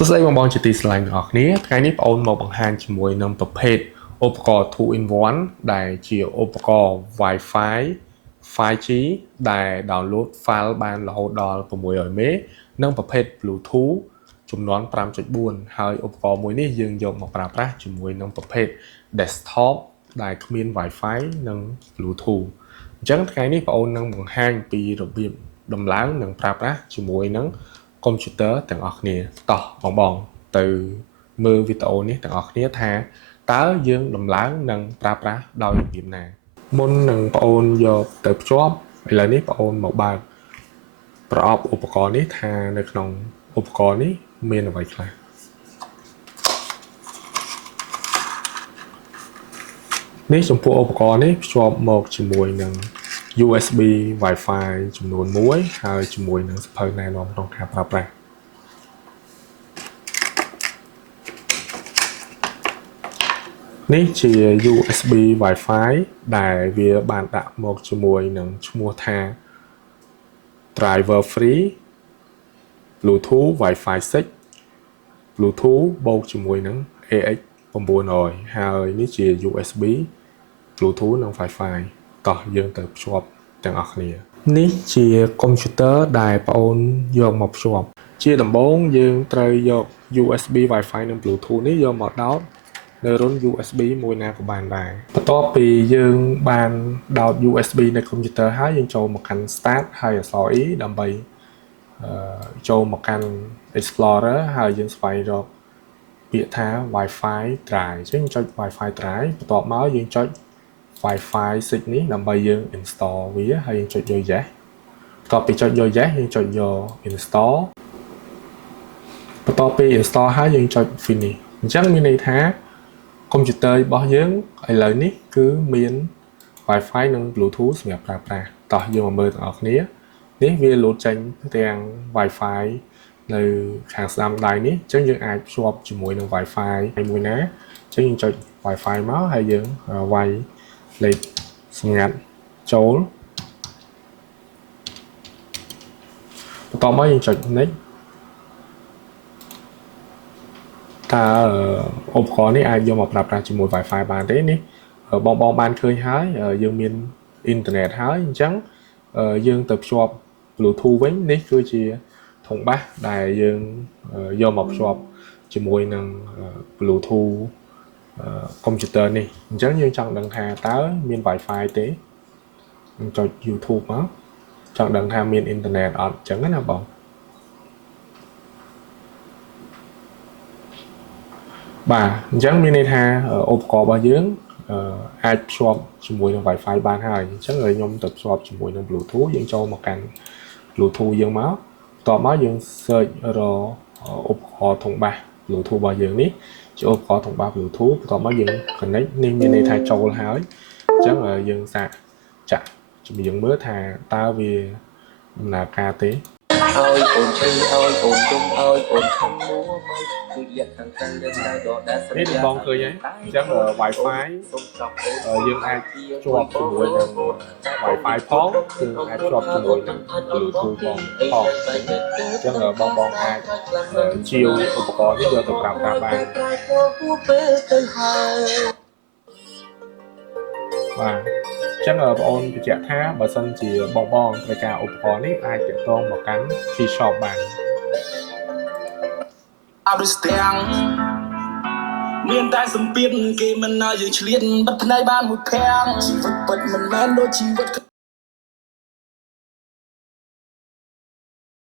សួស្តីបងប្អូនជាទីស្រឡាញ់ទាំងអស់គ្នាថ្ងៃនេះបងប្អូនមកបង្ហាញជាមួយនឹងប្រភេទឧបករណ៍ 2 in 1 ដែលជាឧបករណ៍ Wi-Fi 5G ដែល download file បានរហូតដល់600 MB និងប្រភេទ Bluetooth ចំនួន 5.4 ហើយឧបករណ៍មួយនេះយើងយកមកប្រើប្រាស់ជាមួយនឹងប្រភេទ desktop ដែលគ្មាន Wi-Fi និង Bluetooth អញ្ចឹងថ្ងៃនេះបងប្អូននឹងបង្ហាញពីរបៀបដំឡើងនិងប្រើប្រាស់ជាមួយនឹងកុំព្យូទ័រទាំងអស់គ្នាតោះបងទៅមើលវីដេអូនេះទាំងអស់គ្នាថាតើយើងដំឡើងនិងប្រើប្រាស់ដោយរបៀបណាមុននឹងបងអូនយកទៅភ្ជាប់ឥឡូវនេះបងអូនមកបើកប្រអប់ឧបករណ៍នេះថានៅក្នុងឧបករណ៍នេះមានអ្វីខ្លះនេះចំពោះឧបករណ៍នេះភ្ជាប់មកជាមួយនឹង USB Wi-Fi ចំនួន1ហើយជាមួយនឹងសៀវភៅណែនាំក្នុងការប្រើប្រាស់នេះជា USB Wi-Fi ដែលវាបានដាក់មកជាមួយនឹងឈ្មោះថា driver free Bluetooth Wi-Fi 6 Bluetooth បូកជាមួយនឹង AX 900ហើយនេះជា USB Bluetooth និង Wi-Fi តោះយើងទៅភ្ជាប់ទាំងអស់គ្នានេះជាកុំព្យូទ័រដែលបងអូនយកមកភ្ជាប់ជាដំបូងយើងត្រូវយក USB Wi-Fi និង Bluetooth នេះយកមកដោតនៅរុន USB មួយណាក៏បានដែរបន្ទាប់ពីយើងបានដោត USB នៅកុំព្យូទ័រហើយយើងចូលមកកាន់ Start ហើយអក្សរ E ដើម្បីចូលមកកាន់ Explorer ហើយយើងស្វែងរកពាក្យថា Wi-Fi Drive អញ្ចឹងចុច Wi-Fi Drive បន្ទាប់មកយើងចុច Wi-Fi 6 នេះដើម្បីយើង install វាហើយយើងចុចយក Yes បន្ទាប់ពីចុចយក Yes យើងចុចយក install បន្ទាប់ពី install ហើយយើងចុច finish អញ្ចឹងមានន័យថាកុំព្យូទ័ររបស់យើងឥឡូវនេះគឺមាន Wi-Fi និង Bluetooth សម្រាប់ប្រើប្រាស់តោះយើងមកមើលទាំងអស់គ្នានេះវាលោតចេញទាំង Wi-Fi នៅខាងស្ដាំដៃនេះអញ្ចឹងយើងអាចភ្ជាប់ជាមួយនឹង Wi-Fi មួយណាអញ្ចឹងយើងចុច Wi-Fi មកហើយយើងវាយលេខសម្ងាត់ចូលបន្ទាប់មកយើងចុច next តើឧបករណ៍នេះអាចយកមកប្រើប្រាស់ជាមួយ Wi-Fi បានទេនេះបងបានឃើញហើយយើងមានអ៊ីនធឺណិតហើយអញ្ចឹងយើងទៅភ្ជាប់ Bluetooth វិញនេះគឺជាធុងបាសដែលយើងយកមកភ្ជាប់ជាមួយនឹង Bluetooth កុំព្យូទ័រនេះអញ្ចឹងយើងចង់ដឹងថាតើមាន Wi-Fi ទេយើងចុច YouTube មកចង់ដឹងថាមានអ៊ីនធឺណិតអត់អញ្ចឹងណាបងបាទអញ្ចឹងមានន័យថាឧបករណ៍របស់យើងអាចភ្ជាប់ជាមួយនឹង Wi-Fi បានហើយអញ្ចឹងខ្ញុំទៅភ្ជាប់ជាមួយនឹង Bluetooth យើងចូលមកកាន់ Bluetooth យើងមកបន្ទាប់មកយើង search រកឧបករណ៍ធុងបាស Bluetooth របស់យើងនេះជាឧបករណ៍ធុងបាស Bluetooth បន្ទាប់មកយើង connect នេះមានន័យថាចូលហើយអញ្ចឹងយើងសាកចាក់ជំរាបមើលថាតើវាដំណើរការទេអើយអូនឈឺអើយអូនទុំអើយអូនខំមួមកគឺលក្ខខណ្ឌយើងតែដដែលសញ្ញានេះបងឃើញហើយអញ្ចឹង Wi-Fi យើងអាចជាប់ជាមួយនឹង Wi-Fi ផងគឺអាចជាប់ជាមួយនឹង Bluetooth ផងអញ្ចឹងបងអាចជាវឧបករណ៍នេះយកទៅប្រើប្រាស់បានបាទអញ្ចឹងបងអូនបញ្ជាក់ថាបើសិនជាបងត្រូវការឧបករណ៍នេះអាចទាក់ទងមកកាន់ Key Shop បានអរិស្ទាំងមានតែសម្ពាធគេមិនឲ្យយើងឆ្លៀតបិទភ្នែកបានមួយភាំងជីវិតពិតមិនមែនដូចជីវិត